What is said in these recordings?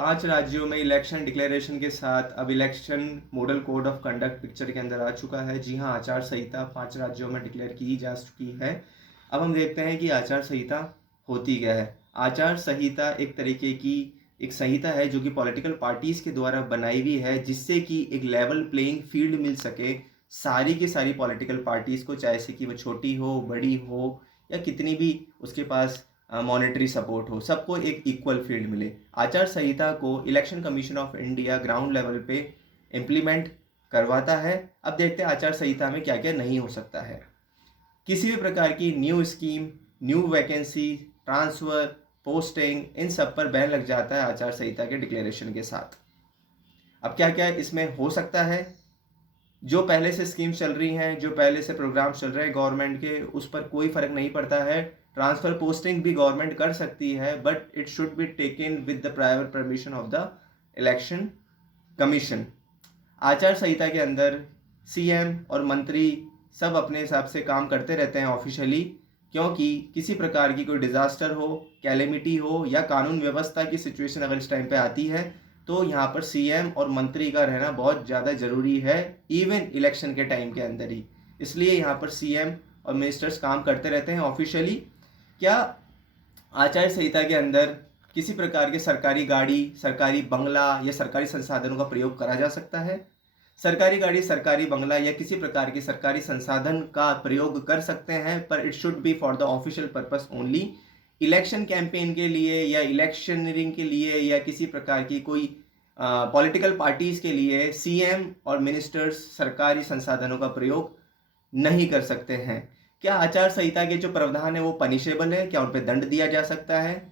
5 राज्यों में election declaration के साथ अब election model code of conduct picture के अंदर आ चुका है। जी हाँ, आचार संहिता 5 राज्यों में डिक्लेयर की जा चुकी है। अब हम देखते हैं कि आचार संहिता होती क्या है। आचार संहिता एक तरीके की एक संहिता है जो कि पॉलिटिकल पार्टीज़ के द्वारा बनाई हुई है, जिससे कि एक लेवल प्लेइंग फील्ड मिल सके सारी की सारी पॉलिटिकल पार्टीज़ को, चाहे से कि वो छोटी हो, बड़ी हो या कितनी भी उसके पास मॉनेटरी सपोर्ट हो, सबको एक इक्वल फील्ड मिले। आचार संहिता को election commission of India ground level पे इम्प्लीमेंट करवाता है। अब देखते हैं आचार संहिता में क्या क्या नहीं हो सकता है। किसी भी प्रकार की new scheme, new vacancy, transfer, posting, इन सब पर बैन लग जाता है आचार संहिता के डिक्लेरेशन के साथ। अब क्या क्या इसमें हो सकता है? जो पहले से स्कीम्स चल रही हैं, जो पहले से प्रोग्राम चल रहे हैं गवर्नमेंट के, उस पर कोई फ़र्क नहीं पड़ता है। ट्रांसफ़र पोस्टिंग भी गवर्नमेंट कर सकती है, but it should be taken with the prior permission of the election commission. आचार संहिता के अंदर सीएम और मंत्री सब अपने हिसाब से काम करते रहते हैं ऑफिशियली, क्योंकि किसी प्रकार की कोई डिज़ास्टर हो, कैलेमिटी हो या कानून व्यवस्था की सिचुएशन अगर इस टाइम पे आती है, तो यहाँ पर सीएम और मंत्री का रहना बहुत ज़्यादा ज़रूरी है, इवन इलेक्शन के टाइम के अंदर ही। इसलिए यहाँ पर सीएम और मिनिस्टर्स काम करते रहते हैं ऑफिशियली। क्या आचार संहिता के अंदर किसी प्रकार के सरकारी गाड़ी, सरकारी बंगला या सरकारी संसाधनों का प्रयोग करा जा सकता है? सरकारी गाड़ी, सरकारी बंगला या किसी प्रकार के सरकारी संसाधन का प्रयोग कर सकते हैं, पर it should be for the official purpose only. Election campaign के लिए या इलेक्शनरिंग के लिए या किसी प्रकार की कोई पॉलिटिकल पार्टीज़ के लिए सीएम और मिनिस्टर्स सरकारी संसाधनों का प्रयोग नहीं कर सकते हैं। क्या आचार संहिता के जो प्रावधान है वो पनिशेबल है? क्या उन पर दंड दिया जा सकता है?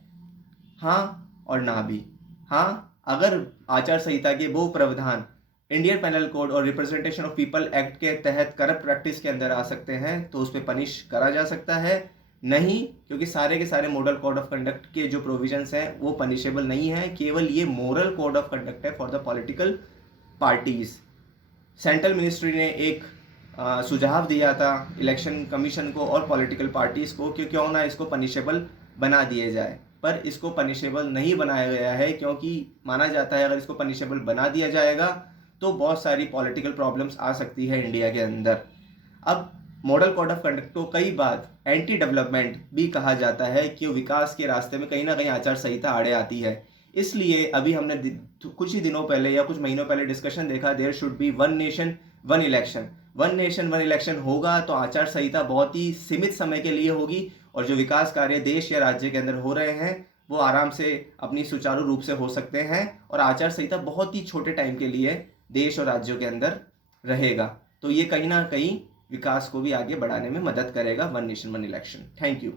हाँ और ना भी। हाँ, अगर आचार संहिता के वो प्रावधान इंडियन पेनल कोड और रिप्रेजेंटेशन ऑफ पीपल एक्ट के तहत करप्ट प्रैक्टिस के अंदर आ सकते हैं, तो उस पर पनिश करा जा सकता है। नहीं, क्योंकि सारे के सारे मॉडल कोड ऑफ कंडक्ट के जो प्रोविजंस हैं वो पनिशेबल नहीं है। केवल ये मोरल कोड ऑफ कंडक्ट है for the political parties. Central ministry ने एक सुझाव दिया था इलेक्शन कमीशन को और पॉलिटिकल पार्टीज़ को कि क्यों ना इसको पनिशेबल बना दिए जाए, पर इसको पनिशेबल नहीं बनाया गया है, क्योंकि माना जाता है अगर इसको पनिशेबल बना दिया जाएगा तो बहुत सारी पॉलिटिकल प्रॉब्लम्स आ सकती है इंडिया के अंदर। अब मॉडल कोड ऑफ कंडक्ट को कई बार एंटी डेवलपमेंट भी कहा जाता है कि विकास के रास्ते में कहीं ना कहीं आचार संहिता आड़े आती है। इसलिए अभी हमने कुछ ही दिनों पहले या कुछ महीनों पहले डिस्कशन देखा, there should be one nation one election. One nation one election होगा तो आचार संहिता बहुत ही सीमित समय के लिए होगी, और जो विकास कार्य देश या राज्य के अंदर हो रहे हैं वो आराम से अपनी सुचारू रूप से हो सकते हैं, और आचार संहिता बहुत ही छोटे टाइम के लिए देश और राज्यों के अंदर रहेगा। तो ये कहीं ना कहीं विकास को भी आगे बढ़ाने में मदद करेगा one nation one election. Thank you.